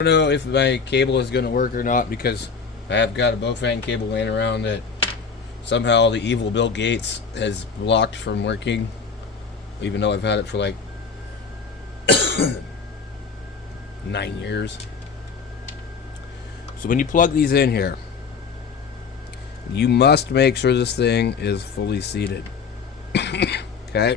I don't know if my cable is going to work or not because I have got a Bofang cable laying around that somehow the evil Bill Gates has blocked from working, even though I've had it for like 9 years. So when you plug these in here, you must make sure this thing is fully seated. Okay?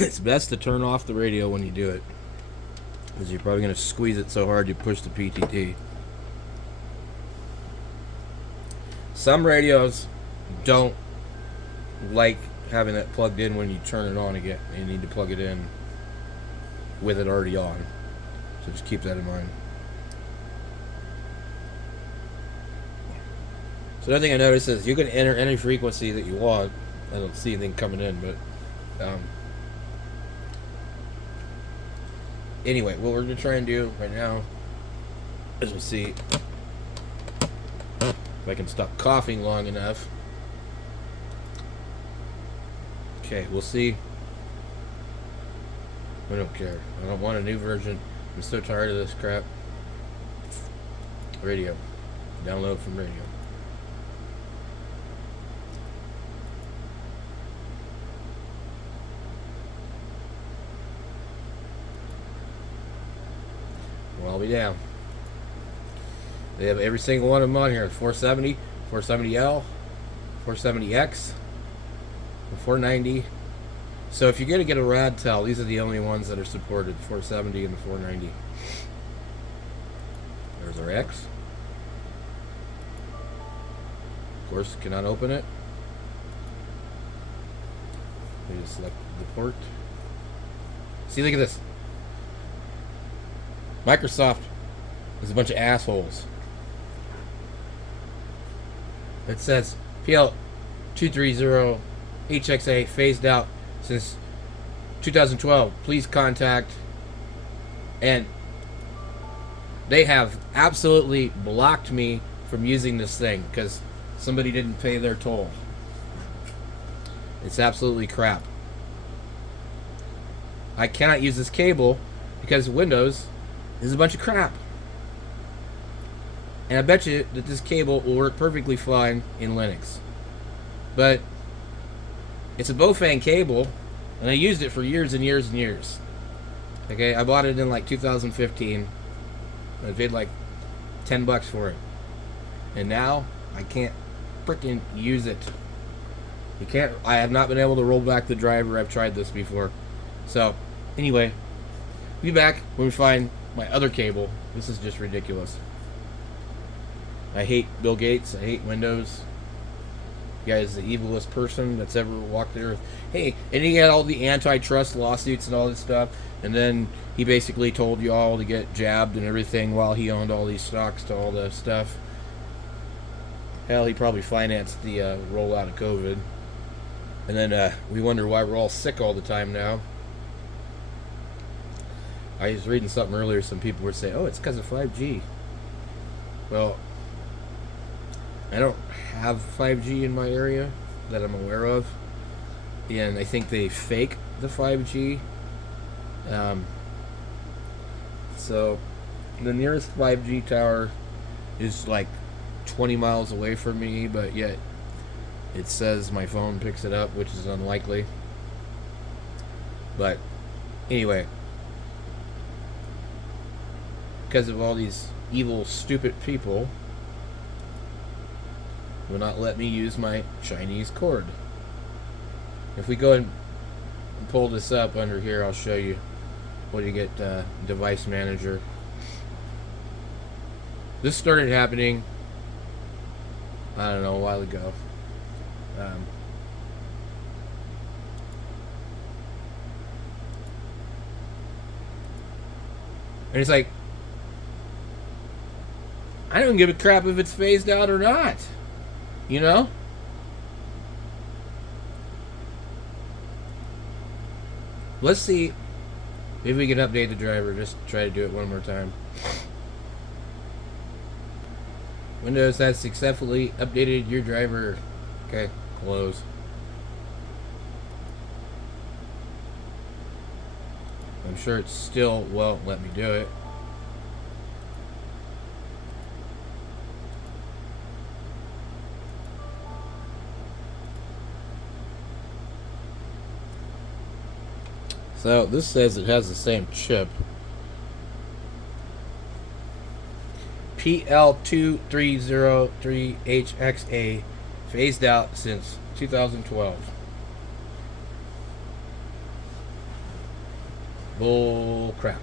It's best to turn off the radio when you do it, because you're probably going to squeeze it so hard you push the PTT. Some radios don't like having that plugged in when you turn it on again. You need to plug it in with it already on. So just keep that in mind. So another thing I noticed is you can enter any frequency that you want. I don't see anything coming in, but anyway, what we're going to try and do right now is we'll see if I can stop coughing long enough. Okay, we'll see. I don't care. I don't want a new version. I'm so tired of this crap. Radio. Download from radio. Well, I'll be down. They have every single one of them on here. 470, 470L, 470X, 490. So if you're going to get a radtel, these are the only ones that are supported. 470 and the 490. There's our X. Of course, cannot open it. We just select the port. See, look at this. Microsoft is a bunch of assholes. It says PL230HXA phased out since 2012. Please contact. And they have absolutely blocked me from using this thing because somebody didn't pay their toll. It's absolutely crap. I cannot use this cable because Windows is a bunch of crap. And I bet you that this cable will work perfectly fine in Linux. But it's a Bofang cable, and I used it for years and years and years. Okay, I bought it in like 2015. I paid like $10 for it. And now I can't freaking use it. You can't. I have not been able to roll back the driver. I've tried this before. So, anyway, be back when we find my other cable. This is just ridiculous. I hate Bill Gates. I hate Windows. The guy is the evilest person that's ever walked the earth. Hey, and he had all the antitrust lawsuits and all this stuff, and then he basically told you all to get jabbed and everything while he owned all these stocks to all the stuff. Hell, he probably financed the rollout of COVID. And then we wonder why we're all sick all the time now. I was reading something earlier. Some people were saying, oh, it's because of 5G. Well, I don't have 5G in my area that I'm aware of. And I think they fake the 5G. So the nearest 5G tower is like 20 miles away from me, but yet it says my phone picks it up, which is unlikely. But anyway, because of all these evil, stupid people, will not let me use my Chinese cord. If we go and pull this up under here, I'll show you what you get. Device manager. This started happening, I don't know, a while ago. And it's like, I don't give a crap if it's phased out or not. You know? Let's see if we can update the driver. Just try to do it one more time. Windows has successfully updated your driver. Okay, close. I'm sure it still won't let me do it. So this says it has the same chip. rt470x, phased out since 2012. Bull crap.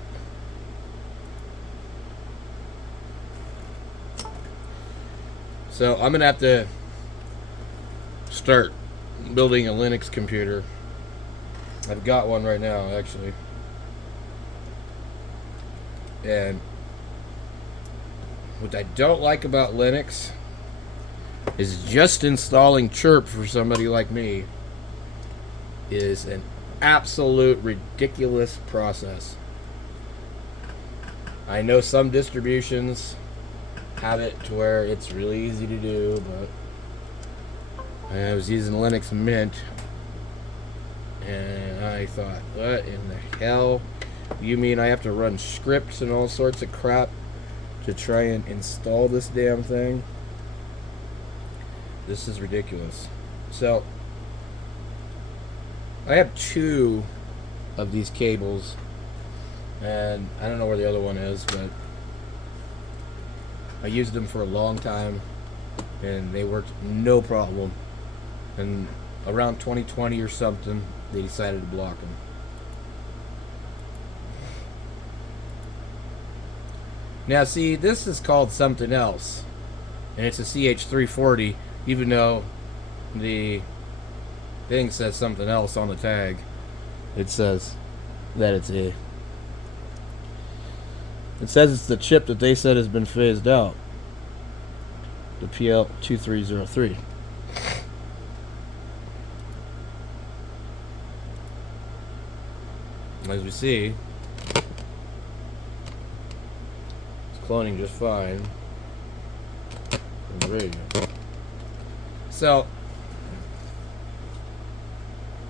So I'm gonna have to start building a Linux computer. I've got one right now, actually. And what I don't like about Linux is just installing Chirp for somebody like me is an absolute ridiculous process. I know some distributions have it to where it's really easy to do, but I was using Linux Mint and I thought, what in the hell? You mean I have to run scripts and all sorts of crap to try and install this damn thing? This is ridiculous. So I have 2 of these cables, and I don't know where the other one is, but I used them for a long time and they worked no problem. And around 2020 or something, they decided to block them. Now see, this is called something else, and it's a CH340, even though the thing says something else on the tag. It says that it says it's the chip that they said has been phased out, the PL2303. As we see, it's cloning just fine on the radio. So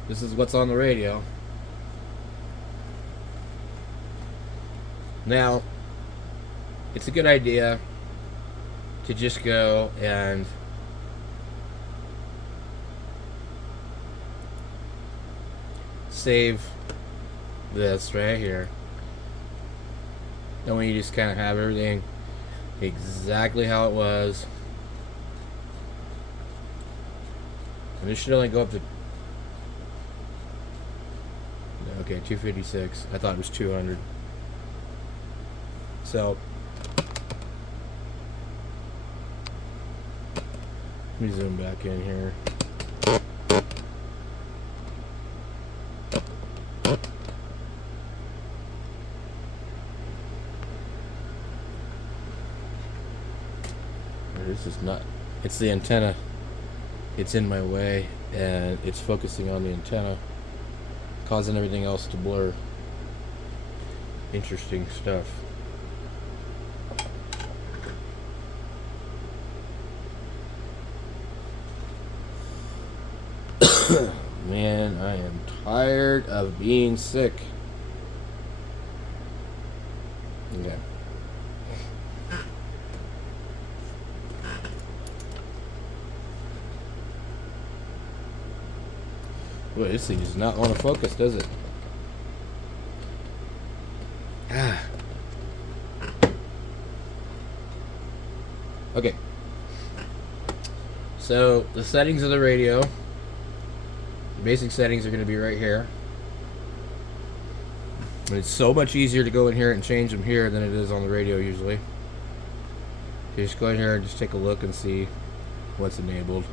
this is what's on the radio. Now, it's a good idea to just go and save this right here. Then we just kind of have everything exactly how it was. And this should only go up to, okay, 256. I thought it was 200. So let me zoom back in here. This is not, it's the antenna. It's in my way and it's focusing on the antenna, causing everything else to blur. Interesting stuff. Man, I am tired of being sick. Okay. Boy, this thing does not want to focus, does it? Ah. Okay. So, the settings of the radio, the basic settings are going to be right here. And it's so much easier to go in here and change them here than it is on the radio usually. So just go in here and just take a look and see what's enabled.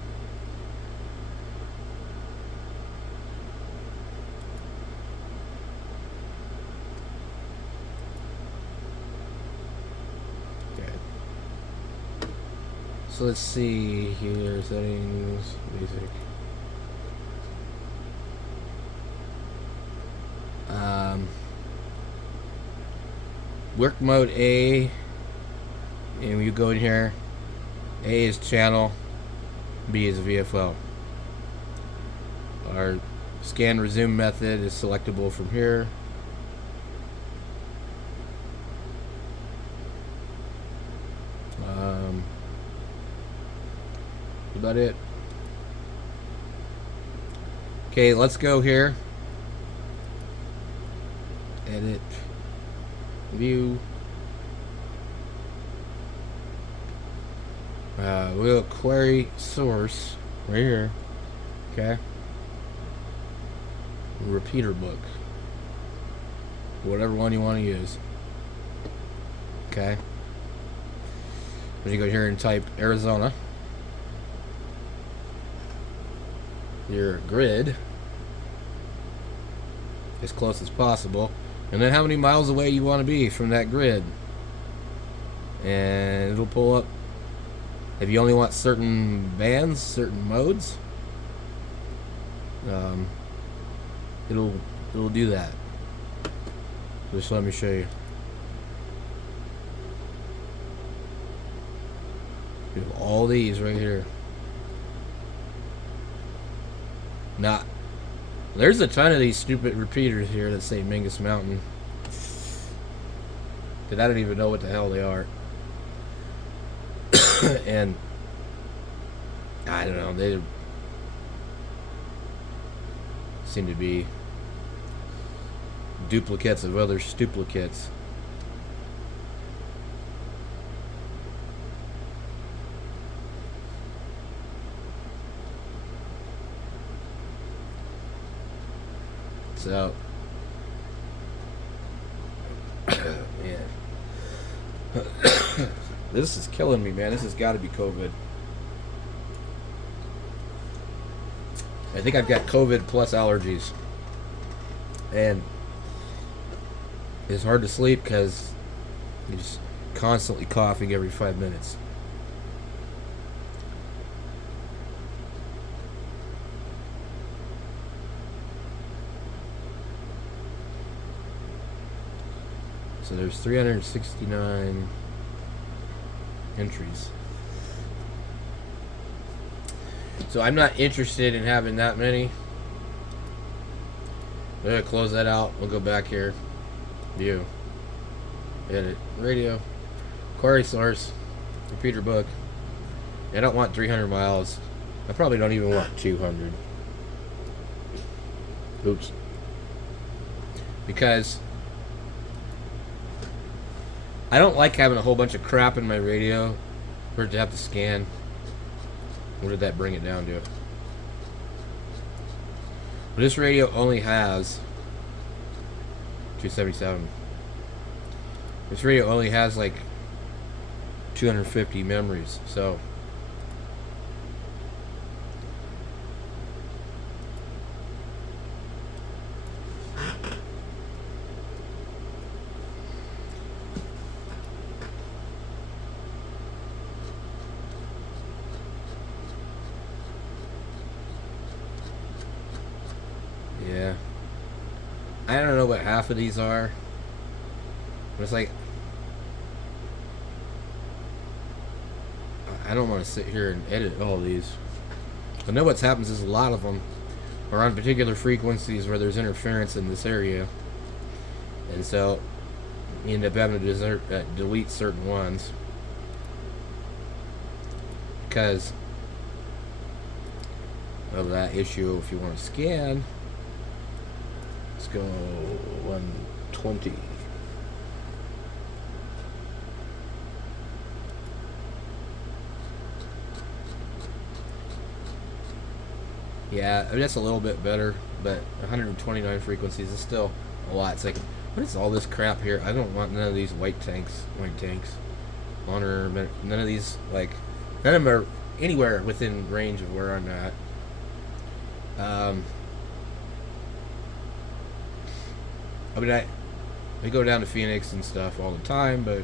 So let's see here, settings, basic. Work mode A, and you go in here, A is channel, B is VFO. Our scan resume method is selectable from here. about it. Okay, let's go here. Edit. View. We'll query source right here. Okay. Repeater book. Whatever one you want to use. Okay. Then you go here and type Arizona. Your grid. As close as possible. And then how many miles away you want to be from that grid. And it'll pull up. If you only want certain bands, certain modes, it'll do that. Just let me show you. You have all these right here. Now, there's a ton of these stupid repeaters here that say Mingus Mountain. Because I don't even know what the hell they are. And I don't know, they seem to be duplicates of other stuplicates. So man. This is killing me, man. This has got to be COVID. I think I've got COVID plus allergies. And it's hard to sleep because you're just constantly coughing every 5 minutes. So there's 369 entries. So I'm not interested in having that many. I'm gonna close that out. We'll go back here. View. Edit. Radio. Query source. Repeater book. I don't want 300 miles. I probably don't even want 200. Oops. Because I don't like having a whole bunch of crap in my radio for it to have to scan. What did that bring it down to? But this radio only has 277. This radio only has like 250 memories, so yeah. I don't know what half of these are. But it's like, I don't want to sit here and edit all these. I know what happens is a lot of them are on particular frequencies where there's interference in this area. And so you end up having to delete certain ones. Because of that issue. If you want to scan, let's go 120. Yeah, I mean, that's a little bit better, but 129 frequencies is still a lot. It's like, what is all this crap here? I don't want none of these white tanks. Honor, none of these, like, none of them are anywhere within range of where I'm at. I mean, I go down to Phoenix and stuff all the time, but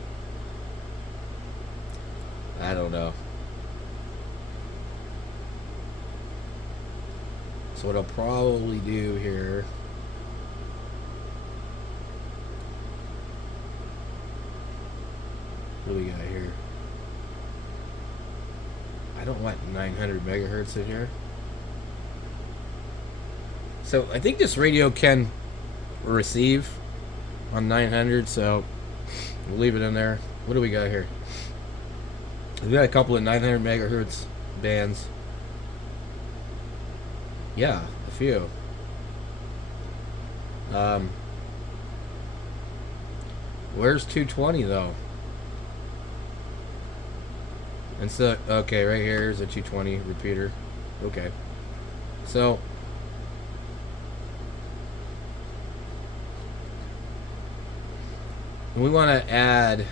I don't know. So what I'll probably do here, what do we got here? I don't want 900 megahertz in here. So I think this radio can receive on 900, so we'll leave it in there. What do we got here? We've got a couple of 900 megahertz bands. Yeah, a few. Where's 220 though? And so, okay, right here is a 220 repeater. Okay. So, we want to add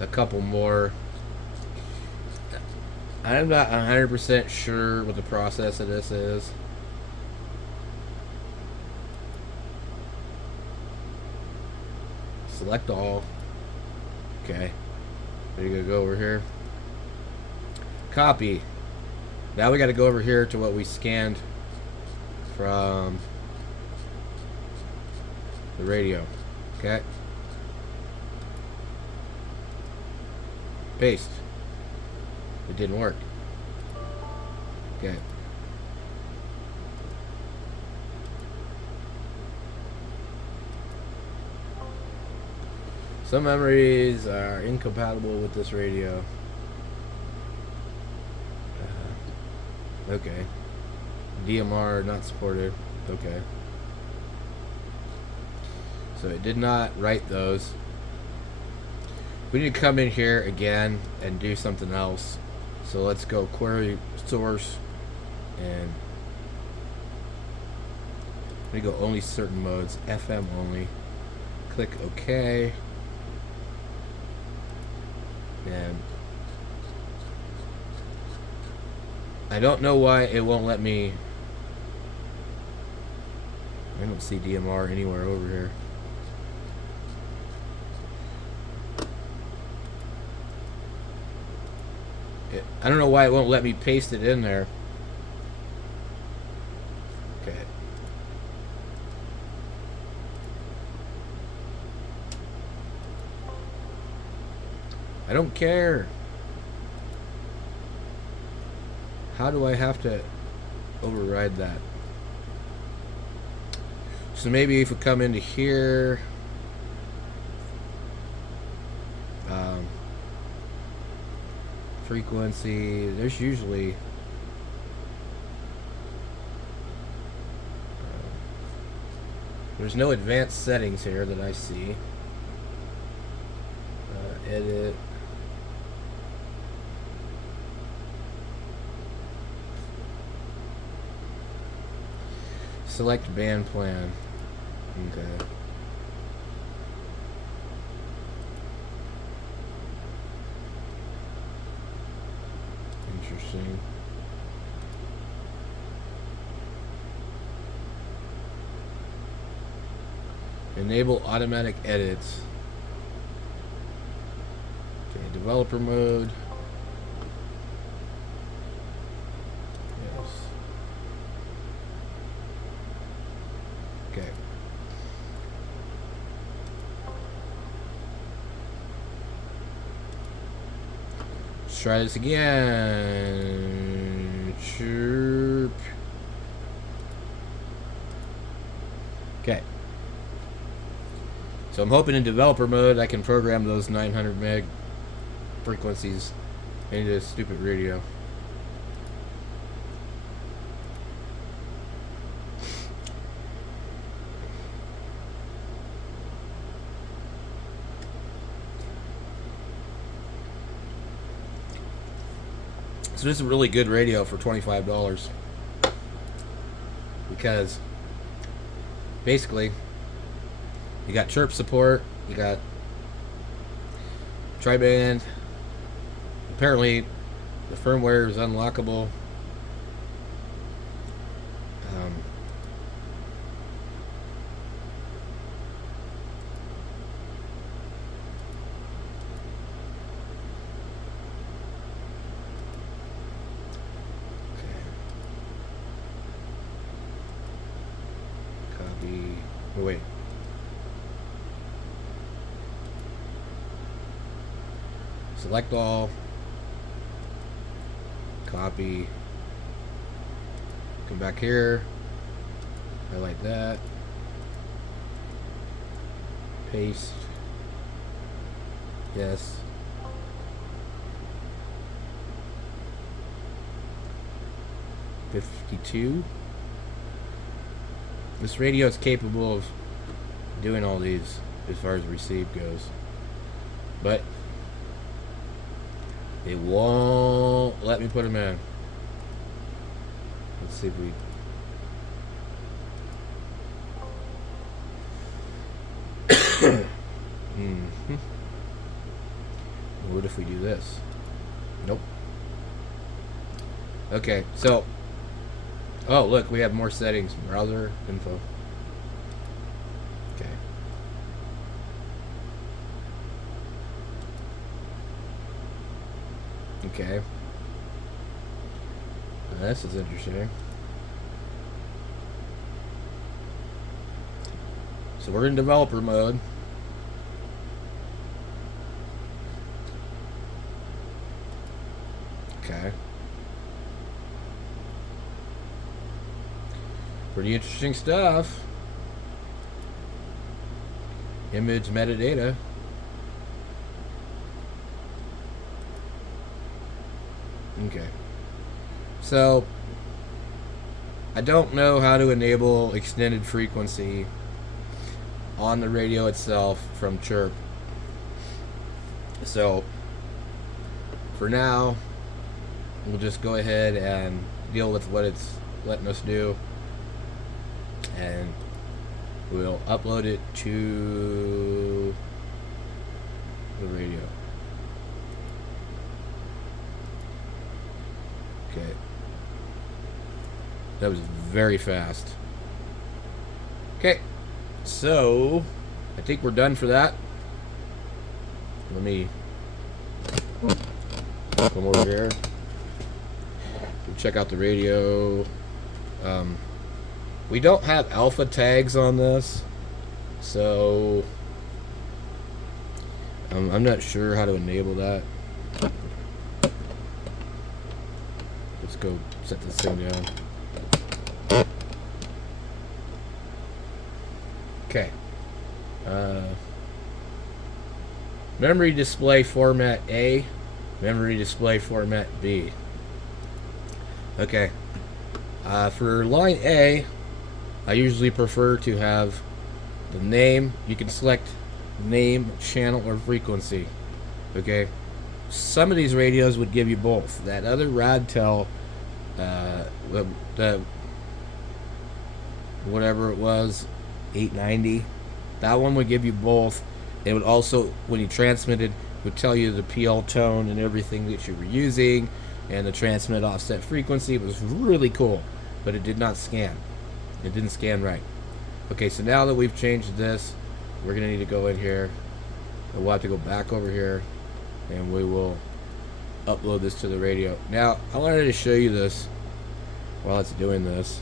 a couple more. I'm not 100% sure what the process of this is. Select all. Okay. There you go over here. Copy. Now we got to go over here to what we scanned from the radio. Okay. Paste. It didn't work. Okay. Some memories are incompatible with this radio. Okay. DMR not supported. Okay. So it did not write those. We need to come in here again and do something else. So let's go query source and we go only certain modes, FM only. Click OK. And I don't know why it won't let me. I don't see DMR anywhere over here. I don't know why it won't let me paste it in there. Okay. I don't care. How do I have to override that? So maybe if we come into here, frequency, there's usually there's no advanced settings here that I see. Edit. Select band plan. Okay. Interesting. Enable automatic edits. Okay, developer mode. Yes. Okay. Let's try this again. Chirp. Okay. So I'm hoping in developer mode I can program those 900 meg frequencies into this stupid radio. So this is a really good radio for $25 because basically you got chirp support, you got tri-band. Apparently the firmware is unlockable. Oh, wait. Select all. Copy. Come back here. Highlight that. Paste. Yes. 52. This radio is capable of doing all these as far as receive goes, but it won't let me put them in. Let's see if we... What if we do this? Nope. Okay, so... Oh, look, we have more settings. Browser info. Okay. Okay. This is interesting. So we're in developer mode. Okay. Pretty interesting stuff. Image metadata. Okay. So, I don't know how to enable extended frequency on the radio itself from Chirp. So, for now, we'll just go ahead and deal with what it's letting us do, and we'll upload it to the radio. Okay. That was very fast. Okay. So, I think we're done for that. Let me come over here. Check out the radio. We don't have alpha tags on this, so I'm not sure how to enable that. Let's go set this thing down. Okay. Memory display format A, memory display format B. Okay. For line A, I usually prefer to have the name. You can select name, channel, or frequency. Okay. Some of these radios would give you both. That other radtel, the whatever it was, 890, that one would give you both. It would also, when you transmitted, would tell you the PL tone and everything that you were using, and the transmit offset frequency. It was really cool, but it did not scan. It didn't scan right. Okay, so now that we've changed this, we're gonna need to go in here, and we'll have to go back over here, and we will upload this to the radio. Now, I wanted to show you this while it's doing this,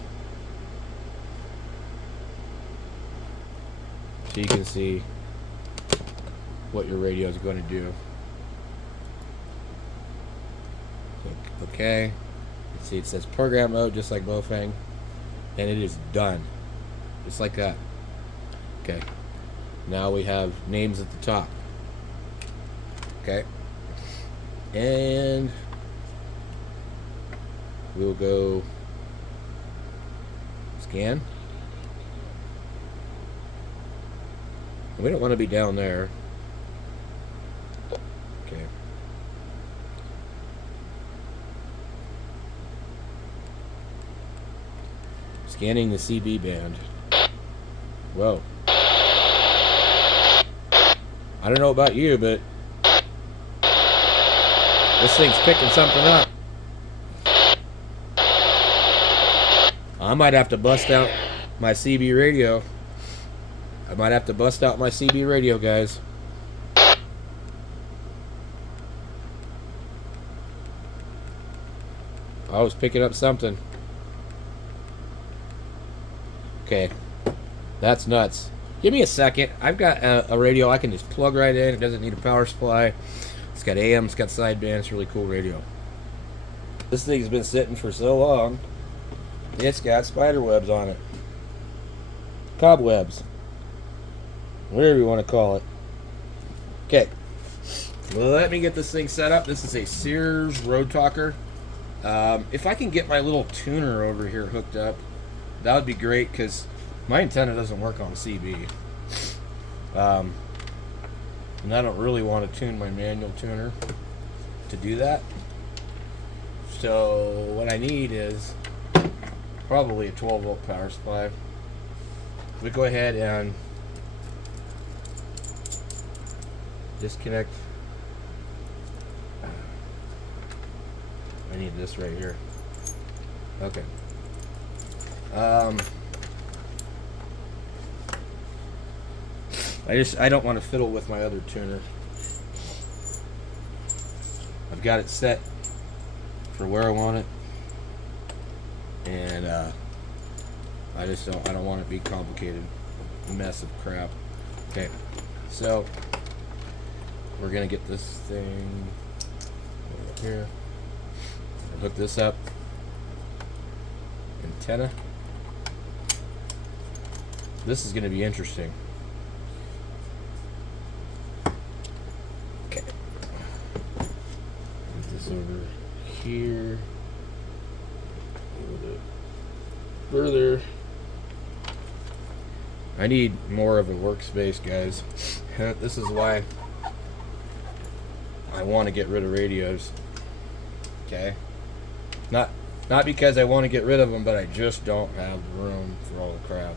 so you can see what your radio is going to do. Click OK. You see it says program mode, just like Bofang, and it is done, just like that. Okay, now we have names at the top. Okay, and we'll go scan. We don't want to be down there. Okay. Scanning the CB band. Whoa. I don't know about you, but this thing's picking something up. I might have to bust out my CB radio. I might have to bust out my CB radio, guys. I was picking up something. Okay. That's nuts. Give me a second. I've got a radio I can just plug right in. It doesn't need a power supply. It's got AM, it's got sideband. It's a really cool radio. This thing's been sitting for so long. It's got spider webs on it. Cobwebs. Whatever you want to call it. Okay. Well, let me get this thing set up. This is a Sears Road Talker. If I can get my little tuner over here hooked up, that would be great, because my antenna doesn't work on CB. And I don't really want to tune my manual tuner to do that. So what I need is probably a 12 volt power supply. We go ahead and disconnect. I need this right here. Okay. I don't want to fiddle with my other tuner. I've got it set for where I want it, and I don't want it to be complicated, a mess of crap. Okay, so we're gonna get this thing over here. I'll hook this up. Antenna. This is gonna be interesting. Okay. Put this over here. A little bit further. I need more of a workspace, guys. This is why I want to get rid of radios. Okay? Not because I want to get rid of them, but I just don't have room for all the crap.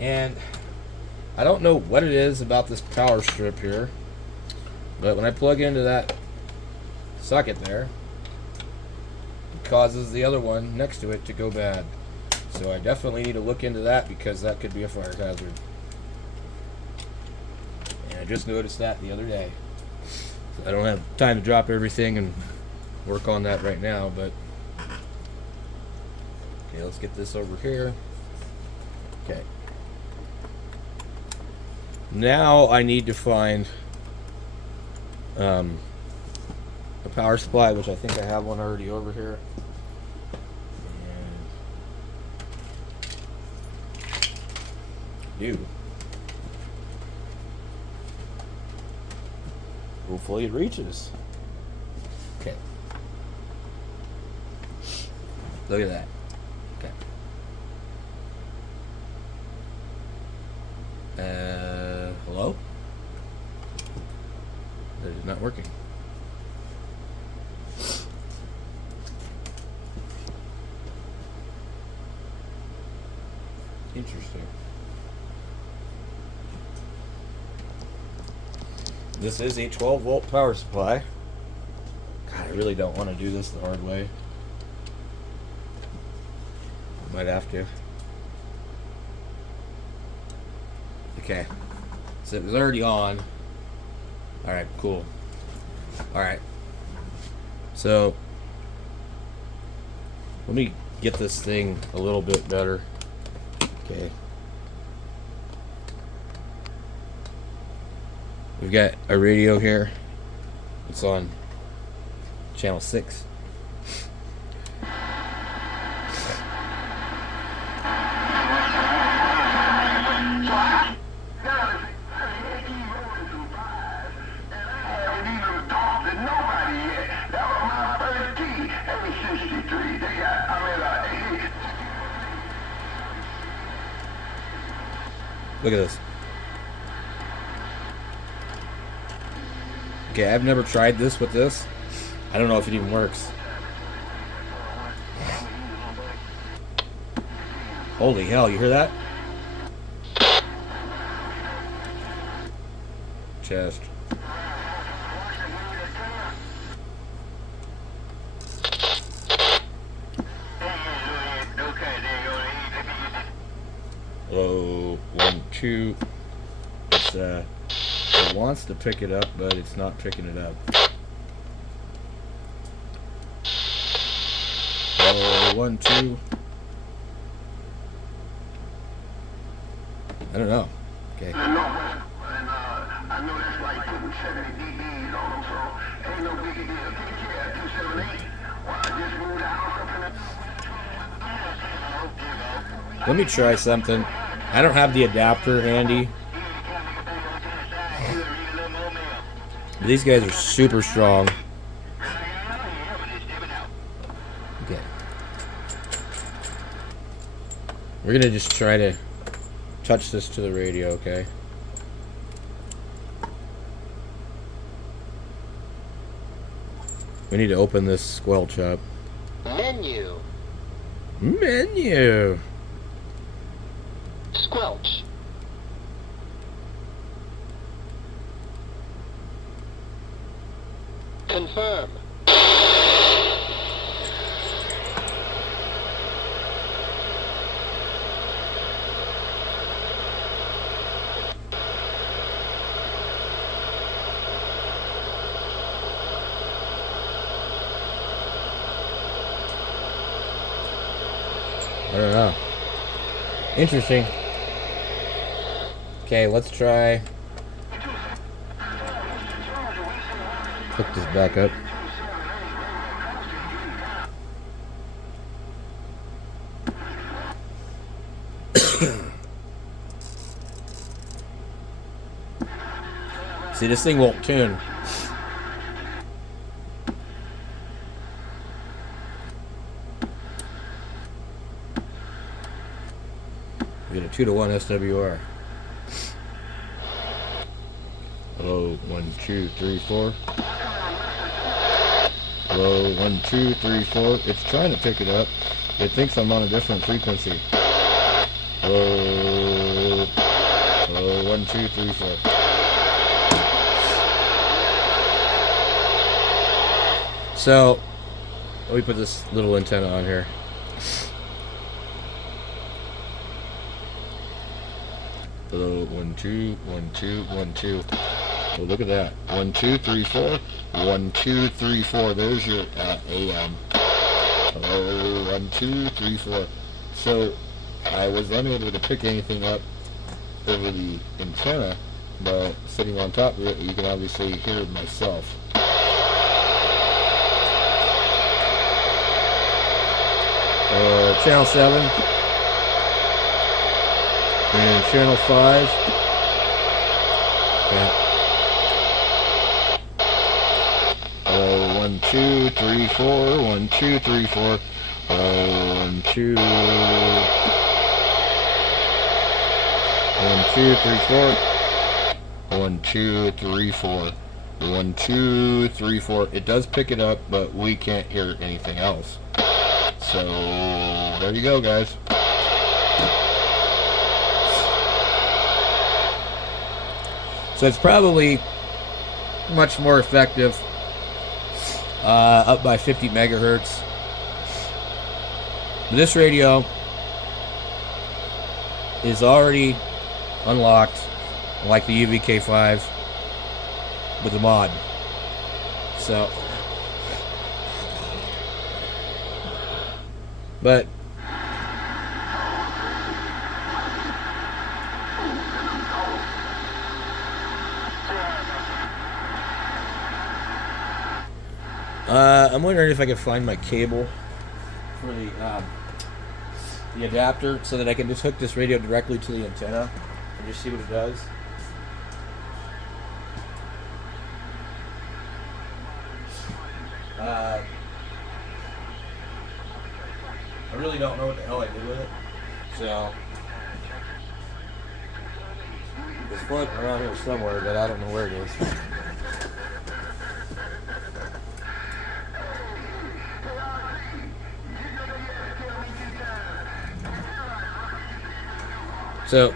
And I don't know what it is about this power strip here, but when I plug into that socket there, it causes the other one next to it to go bad. So I definitely need to look into that, because that could be a fire hazard. And I just noticed that the other day. So I don't have time to drop everything and work on that right now, but okay, let's get this over here. Okay. Now I need to find a power supply, which I think I have one already over here. And hopefully it reaches. Okay. Look at that. Okay. Hello? That is not working. Interesting. This is a 12 volt power supply. God, I really don't want to do this the hard way. Might have to. Okay. So it was already on. Alright, cool. Alright. So let me get this thing a little bit better. Okay. We've got a radio here. It's on channel 6. Look at this. Okay, I've never tried this with this. I don't know if it even works. Holy hell, you hear that? Chest. Hello, 1, 2. It's it wants to pick it up, but it's not picking it up. Hello, 1, 2. I don't know. Okay. I know that's like putting 70 dBs on them, so ain't no big deal. Take care of 278. Well, I just moved out. Let me try something. I don't have the adapter handy. These guys are super strong. We're gonna just try to touch this to the radio, okay? We need to open this squelch up. Menu. Menu. Squelch. Confirm. I don't know. Interesting. Okay, let's try. Hook this back up. See, this thing won't tune. We get a 2-to-1 SWR. Hello, 1, 2, 3, 4. Hello, 1, 2, 3, 4. It's trying to pick it up. It thinks I'm on a different frequency. Hello. Hello, 1, 2, 3, 4. So, let me put this little antenna on here. Hello, 1, 2, 1, 2, 1, 2. Oh, look at that. 1, 2, 3, 4. 1, 2, 3, 4. There's your AM. Hello, 1, 2, 3, 4. So, I was unable to pick anything up over the antenna, but sitting on top of it, you can obviously hear myself. Channel 7 and channel 5. Okay. 1, 2, 3, 4. 1, 2, 3, 4. 1, 2. 1, 2, 3, 4. 1, 2, 3, 4. 1, 2, 3, 4. It does pick it up, but we can't hear anything else. So there you go, guys. So it's probably much more effective, up by 50 megahertz. This radio is already unlocked, like the UVK5, with the mod. So, but I'm wondering if I can find my cable for the adapter so that I can just hook this radio directly to the antenna and just see what it does. I really don't know what the hell I did with it. So it's floating around here somewhere, but I don't know where it is. So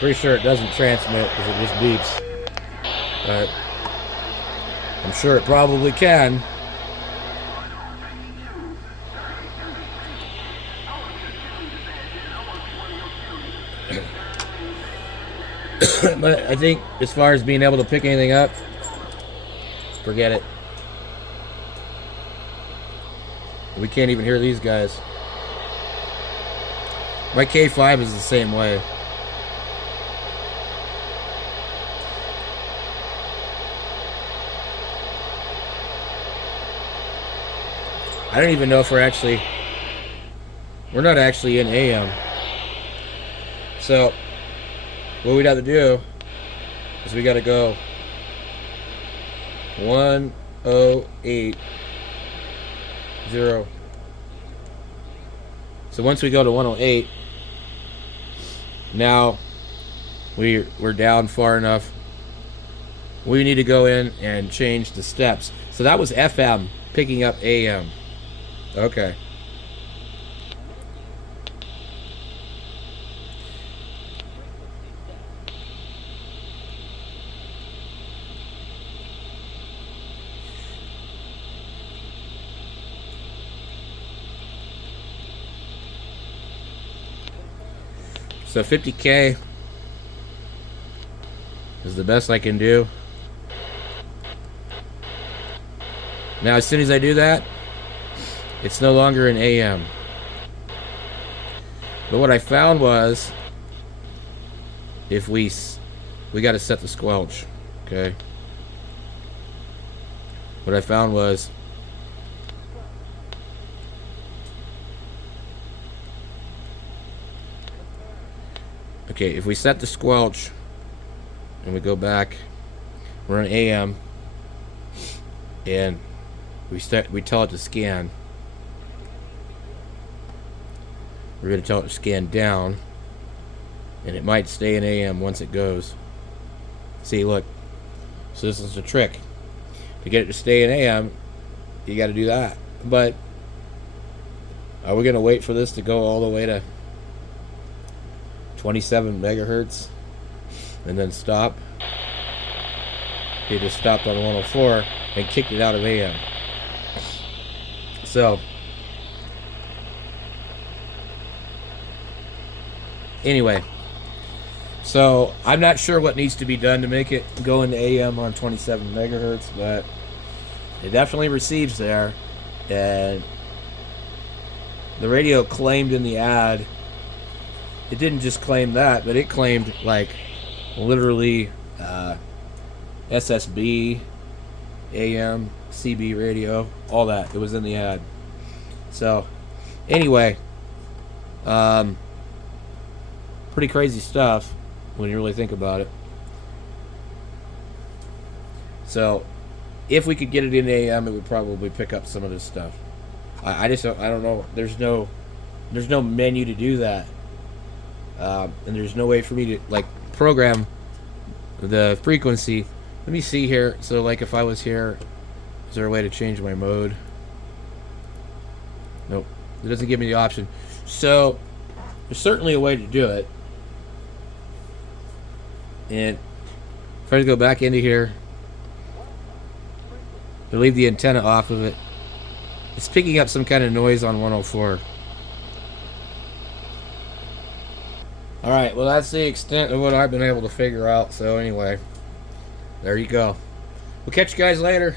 pretty sure it doesn't transmit because it just beeps. But I'm sure it probably can. But I think as far as being able to pick anything up, forget it. We can't even hear these guys. My K5 is the same way. I don't even know if we're not actually in AM. So, what we got to do is we got to go 108.0. So once we go to 108, now we're down far enough. We need to go in and change the steps. So that was FM picking up AM. Okay. So 50K is the best I can do. Now, as soon as I do that, it's no longer an AM. But what I found was, if we got to set the squelch, okay? What I found was, okay, if we set the squelch and we go back, we're on AM, and we tell it to scan. We're going to tell it to scan down, and it might stay in AM once it goes. See, look. So this is a trick. To get it to stay in AM, you got to do that. But are we going to wait for this to go all the way to 27 megahertz and then stop? It just stopped on 104 and kicked it out of AM. So anyway, so I'm not sure what needs to be done to make it go into AM on 27 megahertz, but it definitely receives there. And the radio claimed in the ad, it didn't just claim that, but it claimed like literally SSB, AM, CB radio, all that. It was in the ad. So anyway, pretty crazy stuff when you really think about it. So if we could get it in AM, it would probably pick up some of this stuff. I don't know. There's no menu to do that. And there's no way for me to like program the frequency. Let me see here. So like if I was here, is there a way to change my mode? Nope. It doesn't give me the option. So there's certainly a way to do it. And if I go back into here, I leave the antenna off of it. It's picking up some kind of noise on 104. Alright, well that's the extent of what I've been able to figure out. So anyway, there you go. We'll catch you guys later.